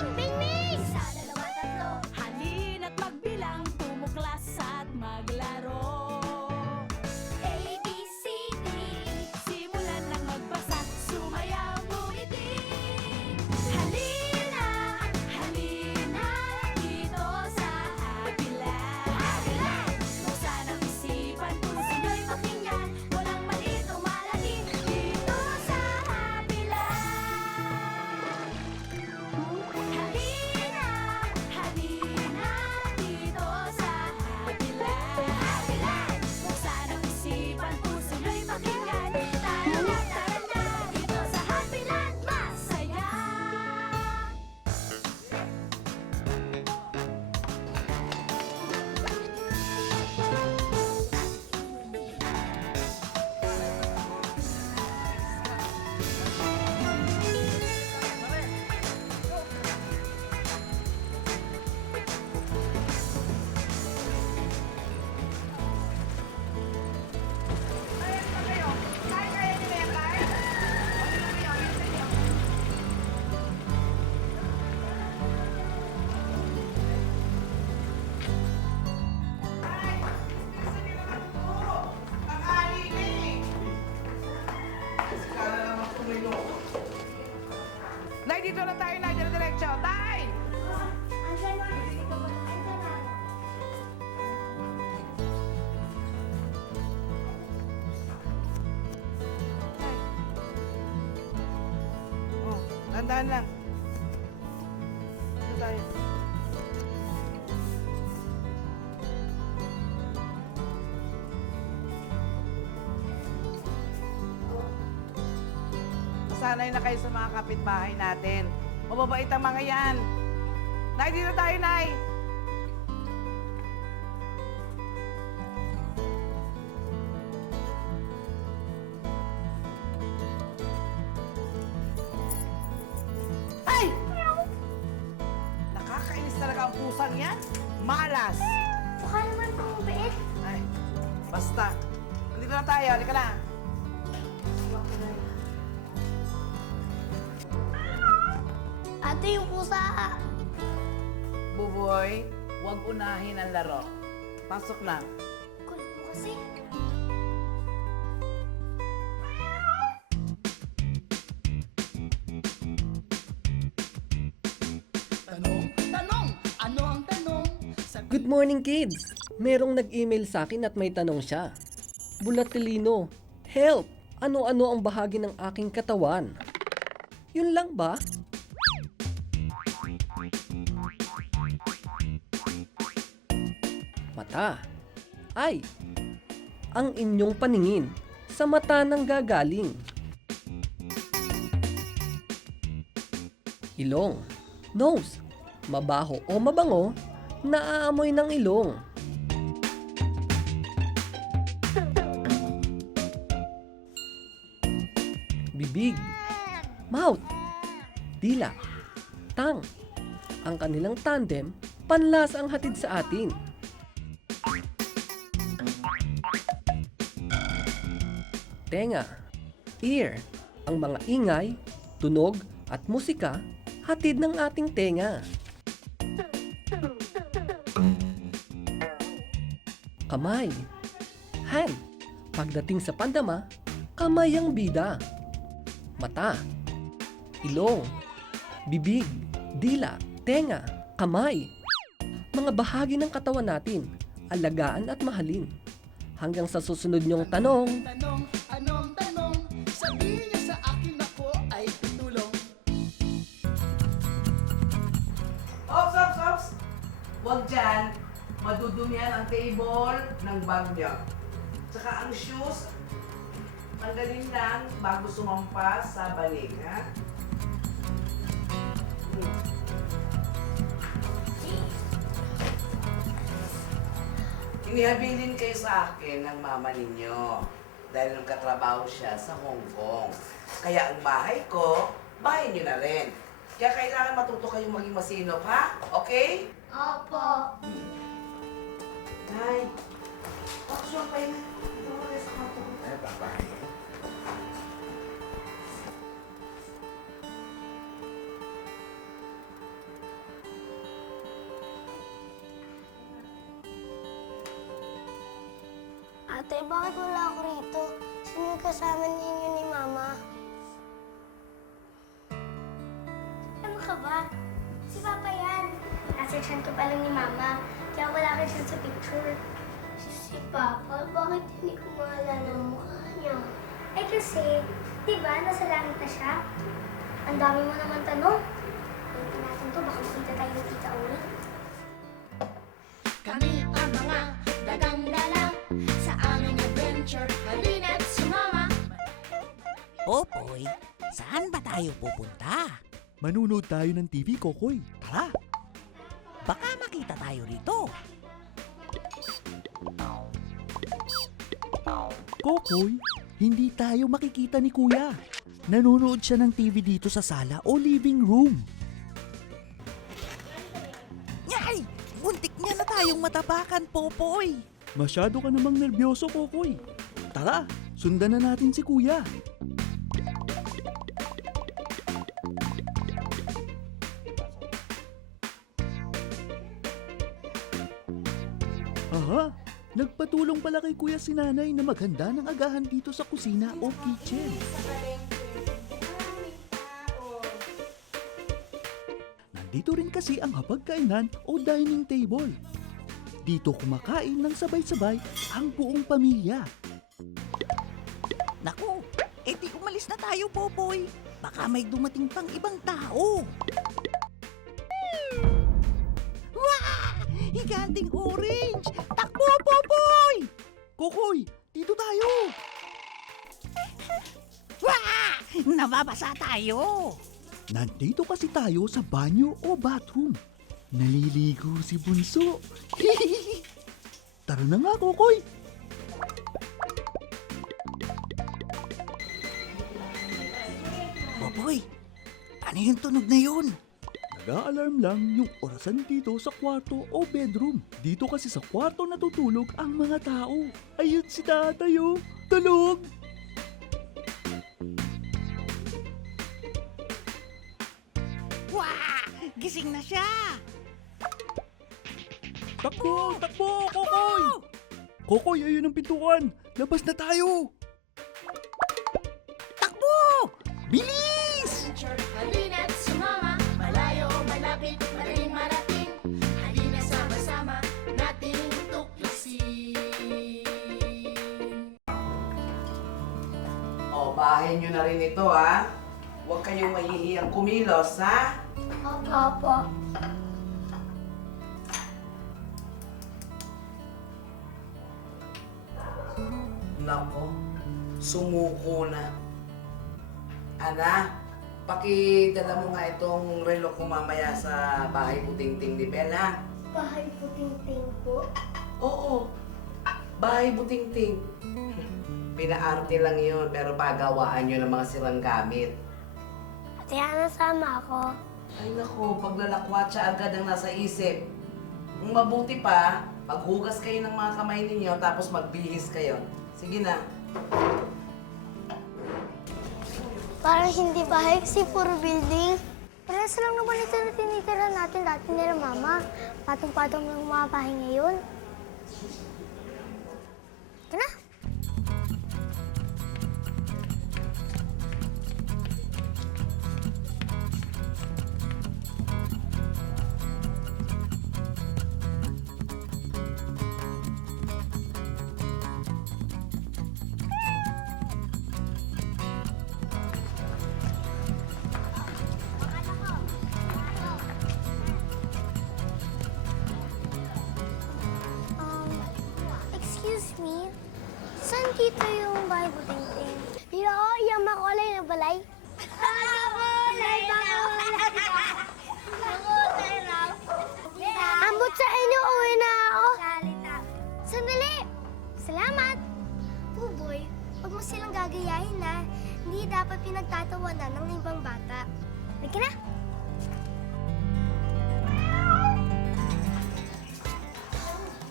Bingming! Isa, dalawa, tatlo. Halina't magbilang, tumuklas at maglaro. A, B, C, D. Simulan ng magbasa, sumayaw ngumiti. Halina, halina, dito sa Happy Land. Happy Land! Buksan ang isipan, puso nyo'y pakinggan. Walang maliit o malaki, dito sa Happy Land. Halina, halina, dito sa Happy Land. Happy Land! Buksan ang isipan, puso nyo'y pakinggan. Tara na, dito sa Happy Land, masaya. Nay, dito na tayo, Nay. Diretso. Tay! Andyan na. Andyan na. Oh, tandaan lang. Dito tayo. Masanay na kayo sa mga kapitbahay natin. Mababait ang mga yan. Nay, dito tayo, Nay. Ay! Nakakainis talaga ang pusang yan. Malas. Mukha naman kung mabait. Ay, basta. Dito na tayo. Halika na. Ate, yung pusa. Buboy, huwag unahin ang laro. Pasok na. Kulit mo kasi. Good morning, kids! Merong nag-email sa akin at may tanong siya. Bulatilino, help! Ano-ano ang bahagi ng aking katawan? Yun lang ba? Mata. Ay! Ang inyong paningin sa mata nang gagaling. Ilong. Nose. Mabaho o mabango, naaamoy ng ilong. Bibig. Mouth. Dila. Tang. Ang kanilang tandem, panlas ang hatid sa atin. Tenga. Ear. Ang mga ingay, tunog at musika, hatid ng ating tenga. Kamay. Hand. Pagdating sa pandama, kamay ang bida. Mata. Ilong. Bibig. Dila. Tenga. Kamay. Mga bahagi ng katawan natin, alagaan at mahalin. Hanggang sa susunod niyong tanong. Anong tanong? Sabihin niyo sa akin ako ay pitulong. Ops, ops, ops! Huwag dyan. Madudumihan ang table ng bag niyo. Tsaka ang shoes, tanggalin lang bago sumampas sa balik, ha? Inihabilin kayo sa akin ng mama ninyo dahil nung katrabaho siya sa Hong Kong. Kaya ang bahay ko, bahay niyo na rin. Kaya kailangan matuto kayong maging masinop, ha? Okay? Opo. Nay, tapos yung pahinga. Ito mo sa kato. Eh, bye-bye. bakit wala ako rito? Sino yung kasama ninyo ni Mama? Ano ka ba? Si Papa yan. Naseksyon ko pala ni Mama, kaya wala ka siya sa picture. Si Papa, bakit hindi ko maalala ang mukha niya? Eh kasi, di ba, nasa langit na siya? Ang dami mo naman tanong. Ngayon natin to, baka makita tayo ng Tita Uli. Kami ang mga dagang dala sa aming adventure. Halina't sumama. Popoy, saan ba tayo pupunta? Manunood tayo ng TV, Kokoy. Tara! Baka makita tayo rito. Kokoy, hindi tayo makikita ni Kuya. Nanonood siya ng TV dito sa sala o living room. Yay! Muntik niya na tayong matapakan, Popoy. Masyado ka namang nervyoso, Kokoy. Tara, sundan na natin si Kuya. Aha, nagpatulong pala kay Kuya si Nanay na maghanda ng agahan dito sa kusina o kitchen. Nandito rin kasi ang hapagkainan o dining table. Dito kumakain ng sabay-sabay ang buong pamilya. Naku, edi umalis na tayo, Popoy. Baka may dumating pang ibang tao. Wah! Higanting orange! Takbo, Popoy! Kokoy, dito tayo! Wah! Nababasa tayo! Nandito kasi tayo sa banyo o bathroom. Naliligo si Bunso. Tara na nga, Kokoy! Popoy, ano yung tunog na yun? Nag-a-alarm lang yung orasan dito sa kwarto o bedroom. Dito kasi sa kwarto natutulog ang mga tao. Ayun si tatay oh, tulog! Wah! Gising na siya! Takbo! Takbo! Kokoy! Kokoy, ayun ang pintuan! Labas na tayo! Takbo! Bilis! Halina't sumama. Malayo o malapit, madaling marating. Halina sama-sama nating tuklasin. O, bahay nyo na rin ito, ha? Huwag kayong mahihiyang kumilos, ha? Opo. Nako, sumuko na. Ana, pakidala mo nga itong relo ko mamaya sa bahay buting-ting ni Bel, ha? Bahay puting-ting po. Oo, bahay buting-ting. Pinaarte lang yun, pero pagawaan nyo ng mga sirang gamit. Ate Ana, sama ako. Ay nako, paglalakwatsa agad ang nasa isip. Kung mabuti pa, maghugas kayo ng mga kamay ninyo tapos magbihis kayo. Sige na. Parang hindi bahay kasi puro building. Parehas lang naman ito na tinitira natin dati nila Mama. Patong-patong lang mga bahay ngayon. Ito na. Excuse me, saan dito yung bahay buting-ting? Yo, yung makulay na balay. Makulay, makulay. Makulay raw. Ambot sa inyo, uwi na ako. Sandali. Salamat. Puboy, huwag mo silang gagayahin na. Hindi dapat pinagtatawanan ng ibang bata. Halika na.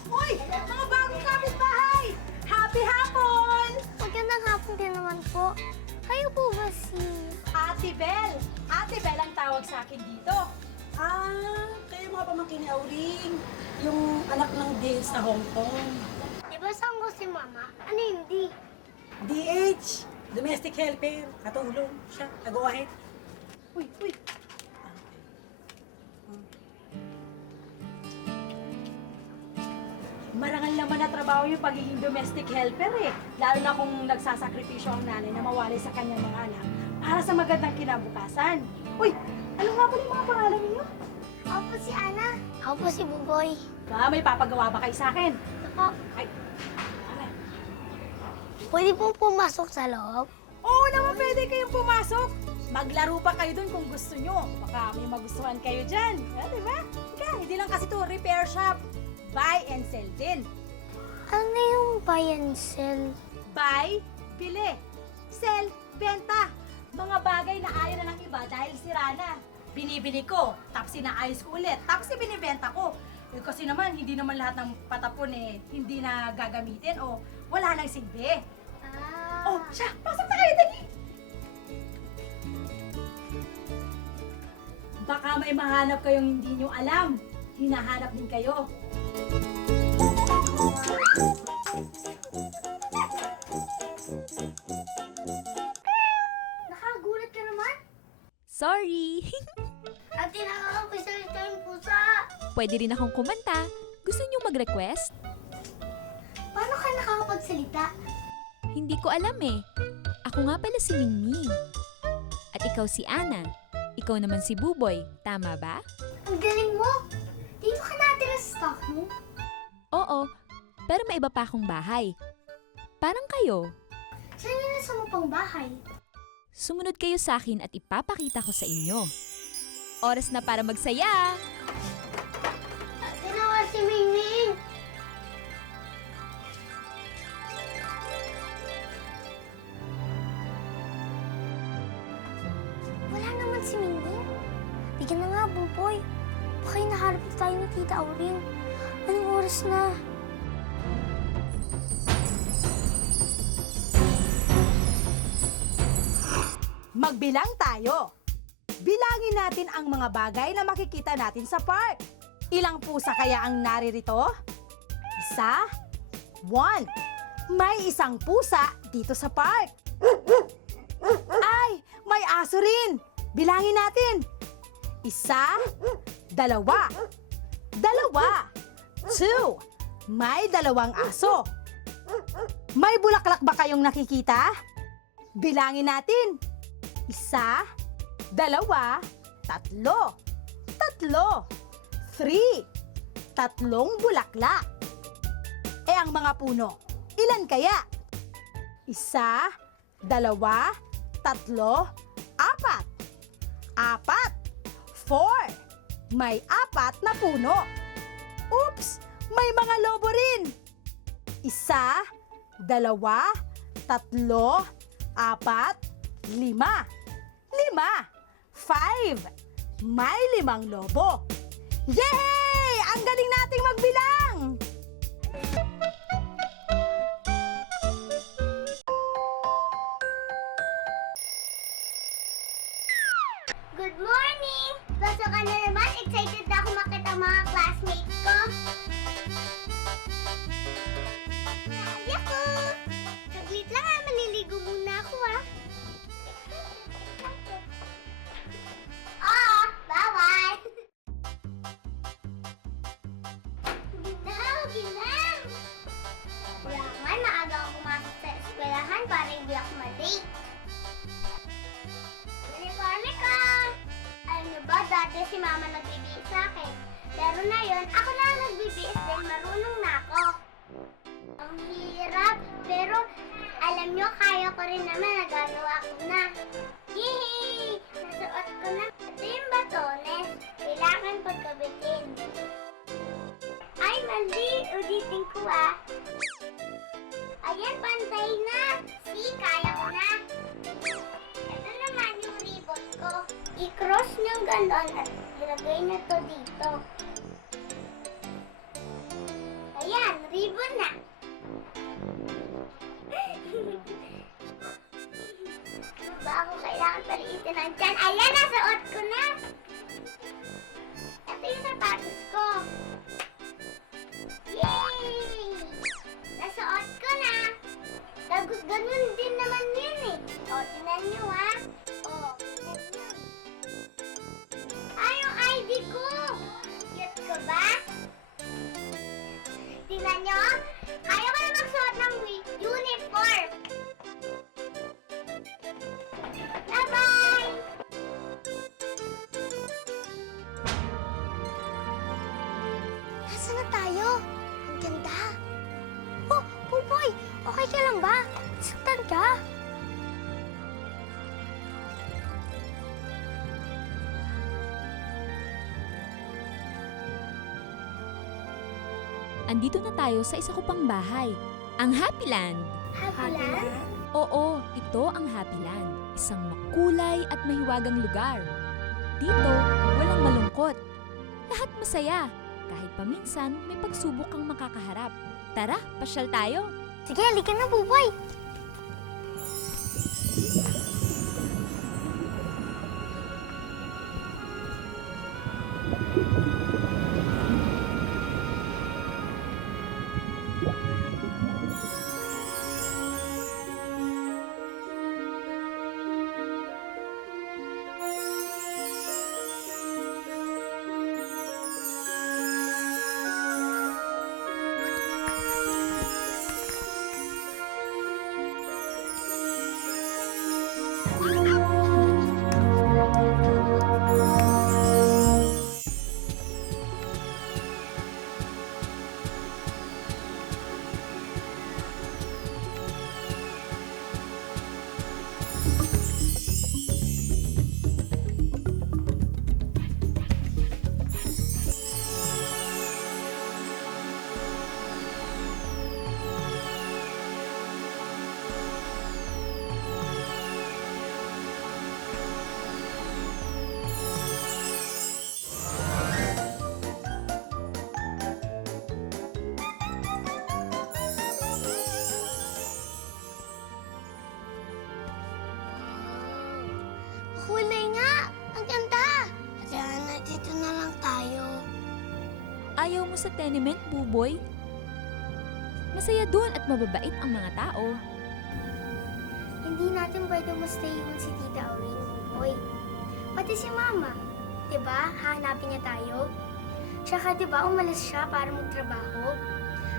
Uy! Mga bagong kapitbahay! Happy hapon! Magandang hapon din naman po. Kayo po ba si... Ate Bel! Ate Bel ang tawag sa akin dito. Kayo mga pamangkin ni Auring. Yung anak ng Dale sa Hong Kong. Di ba saan ko si Mama? Ano yung D? DH, domestic helper, katulong siya. Go ahead. Uy, uy. Marangal naman na trabaho yung pagiging domestic helper eh. Lalo na kung nagsasakripisyo ang nanay na mawalay sa kanyang mga anak para sa magandang kinabukasan. Uy, ano nga ba yung mga pangalan ninyo? Ako po si Ana. Ako po si Buboy. May papagawa ba kayo sa akin? Ito po. Ay, Pwede po pumasok sa loob? oo naman pwede kayong pumasok. Maglaro pa kayo dun kung gusto nyo. Baka may magustuhan kayo dyan. Di ba? Hindi lang kasi to repair shop. Buy and sell din. Ano yung buy and sell? Buy, bili. Sell, benta. Mga bagay na ayaw na ng iba dahil sira na. Binibili ko, tapos inaayos ko ulit, tapos ibinibenta ko. Eh, kasi naman, hindi naman lahat ng patapon hindi na gagamitin o wala nang silbi. Oh, siya, pasok na kayo, dali! Baka may mahanap kayong hindi nyo alam. Hinahanap din kayo. Nakagulat ka naman? Sorry! Ate, nakakapisalita yung pusa. Pwede rin akong kumanta. Gusto niyo mag-request? Paano ka nakakapagsalita? Hindi ko alam eh. Ako nga pala si Mingming. At ikaw si Ana. Ikaw naman si Buboy. Tama ba? Ang galing mo! Dito ka natira sa stock mo? Oo. Pero may iba pa akong bahay. Parang kayo. Saan yun nasa mo pang bahay? Sumunod kayo sa akin at ipapakita ko sa inyo. Oras na para magsaya! Ate, nawa si Mingming! Wala naman si Mingming. Bigyan na nga, Buboy. Baka hinaharap na tayo ni Tita Auring. Anong oras na? Magbilang tayo. Bilangin natin ang mga bagay na makikita natin sa park. Ilang pusa kaya ang naririto? 1. 1. May isang pusa dito sa park. Ay, may aso rin. Bilangin natin. 1. 2. 2. May 2 aso. May bulaklak ba kayong nakikita? Bilangin natin. 1, 2, 3. 3. 3 bulaklak. Eh ang mga puno, ilan kaya? 1, 2, 3, 4. 4. May 4 na puno. Oops! May mga lobo rin. 1, 2, 3, 4, 5. 5. May 5 lobo. Yay! Ang galing nating magbilang! Good morning! Pasok ka na naman. Excited na ako makita ang mga classmates ko. Yako! Saglit lang maliligo muna ako bawal! Ginaw! Kailangan maaga ako pumasok sa eskwelahan para hindi ako ma-late. Uniforme ko! Alam niyo ba, dati si Mama nagbibihis sa akin. Pero ngayon, ako na ang nagbibihis dahil marunong na ako. Ang hirap, pero alam niyo, kaya ko rin naman, nagagawa ko na. Yehey! Nasuot ko na. Ito yung batones. Kailangan pagkabitin. Ay, mali! Ulitin ko Ayan, pantay na. See, kaya ko na. Ito naman yung ribbon ko. I-cross niyong ganon at ilagay na to dito. Ayan, ribbon na. Ano ba ako kailangan paliitin ng tiyan? Ayan, nasuot ko na. Ito yung sapatos ko. Yay! Nasuot ko na. andito na tayo sa isa ko pang bahay, ang Happy Land. Happy Land? Oo, ito ang Happy Land, isang makulay at mahiwagang lugar. Dito, walang malungkot. Lahat masaya, kahit paminsan may pagsubok kang makakaharap. Tara, pasyal tayo. Sige, halika na, Buboy. Kulay nga! Ang ganda! Diana, dito na lang tayo. Ayaw mo sa tenement, Buboy? Masaya doon at mababait ang mga tao. Hindi natin pwede mastayuan si Tita Auring, Buboy. Pati si Mama. Diba? Hahanapin niya tayo. Tsaka diba umalis siya para magtrabaho?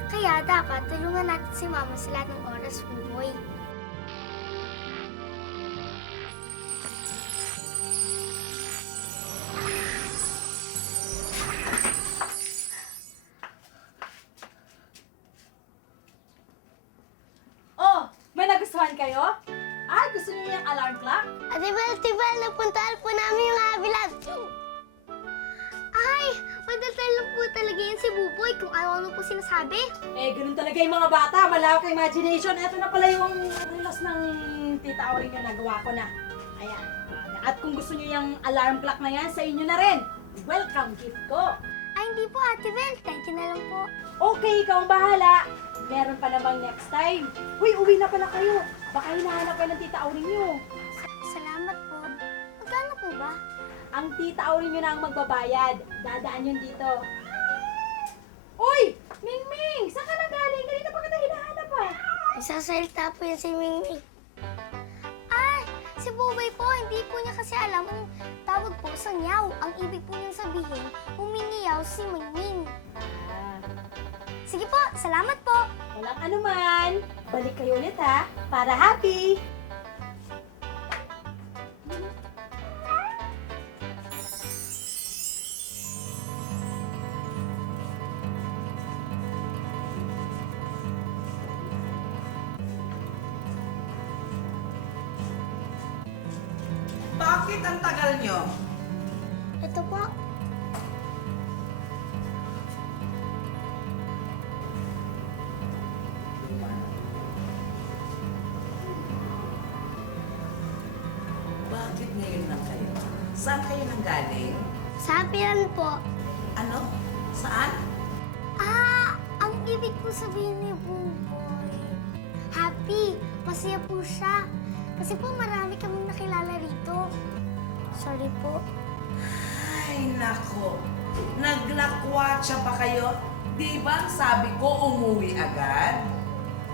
Kaya dapat tulungan natin si Mama sa lahat ng oras, Buboy. Oh, may nagustuhan kayo? Ay, gusto niyo yung alarm clock? Ate Bel, napuntahan po namin yung Happy Land. Ay, madaldal lang po talaga yan si Buboy kung ano po sinasabi. Eh, ganun talaga yung mga bata. Malawak ang imagination. Ito na pala yung relos ng Tita Auring yung nagawa ko na. Ayan. At kung gusto niyo yung alarm clock na yan, sa inyo na rin. Welcome gift ko. Ay, hindi po, Ate Bel. Thank you na lang po. Okay, ikaw ang bahala. Meron pa namang next time. Uy, uwi na pala kayo. Baka hinahanap kayo ng Tita Auring niyo. Salamat po. Magkano po ba? Ang Tita Auring niyo na ang magbabayad. Dadaan yun dito. Uy! Mingming! Saan ka na galing? Kanina pa kita hinahanap ah. Nagsasalita po yan si Mingming. Ay, si Buboy po, hindi po niya kasi alam ang tawag po sa nyaw. Ang ibig po niyang sabihin, humingiyaw si Mingming. Sige po, salamat po. Walang anuman. Balik kayo ulit ha, para happy. Bakit ang tagal nyo? Ito po. Bakit ngayon lang kayo? Saan kayo nanggaling? Sa Happy Land po. Ano? Saan? Ah, ang ibig po sabihin ni Buboy. Happy, masaya po siya. Kasi po marami kaming nakilala rito. Sorry po. Ay, nako. Naglakwatsa pa kayo? Di ba sabi ko umuwi agad?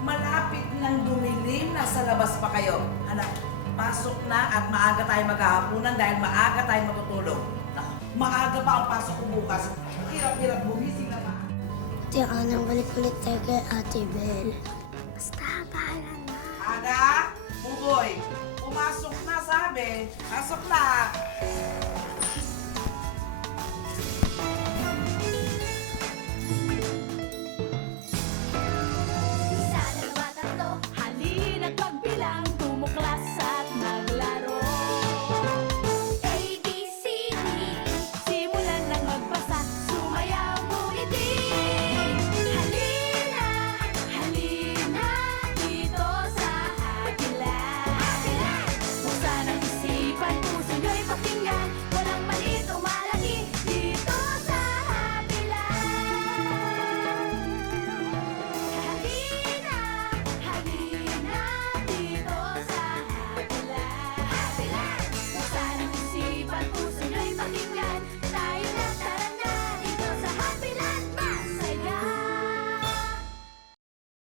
Malapit nang dumilim, nasa labas pa kayo. Anak, pasok na at maaga tayo maghahapunan dahil maaga tayo matutulog. Naku, maaga pa ang pasok ko bukas. Hirap-hirap bumising na maaga. Ate Ana, balik ulit tayo kay Ate Bel. Basta, bahala na. Ada, Buboy, pumasok na sabi. Pasok na.